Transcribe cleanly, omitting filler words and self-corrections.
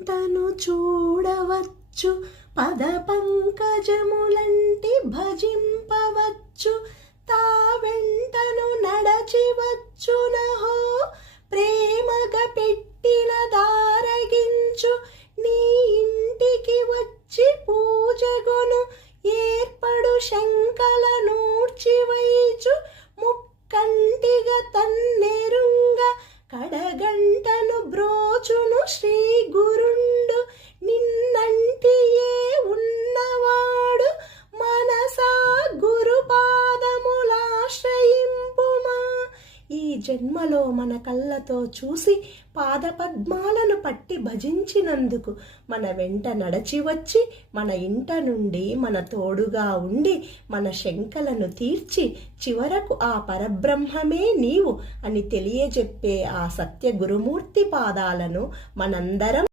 వెంటను చూడవచ్చు, పద పంకజములంటి భజింపవచ్చు, తా వెంటను నడచివచ్చునహో ప్రేమగా పెట్టిన దారగించు, నీ ఇంటికి వచ్చి పూజగొను ఏర్పడు శంకల నూర్చివైచు, ముక్కంటిగా తన్నెరుంగ కడగంటను బ్రోచును శ్రీ గురుండు, నిన్నంటియే ఉన్నవాడు మనసా గురు పాదములాశ్రయింపుమా. ఈ జన్మలో మన కళ్ళతో చూసి పాదపద్మాలను పట్టి భజించినందుకు మన వెంట నడచి వచ్చి మన ఇంట నుండి మన తోడుగా ఉండి మన శంకలను తీర్చి చివరకు ఆ పరబ్రహ్మమే నీవు అని తెలియజెప్పే ఆ సత్య గురుమూర్తి పాదాలను మనందరం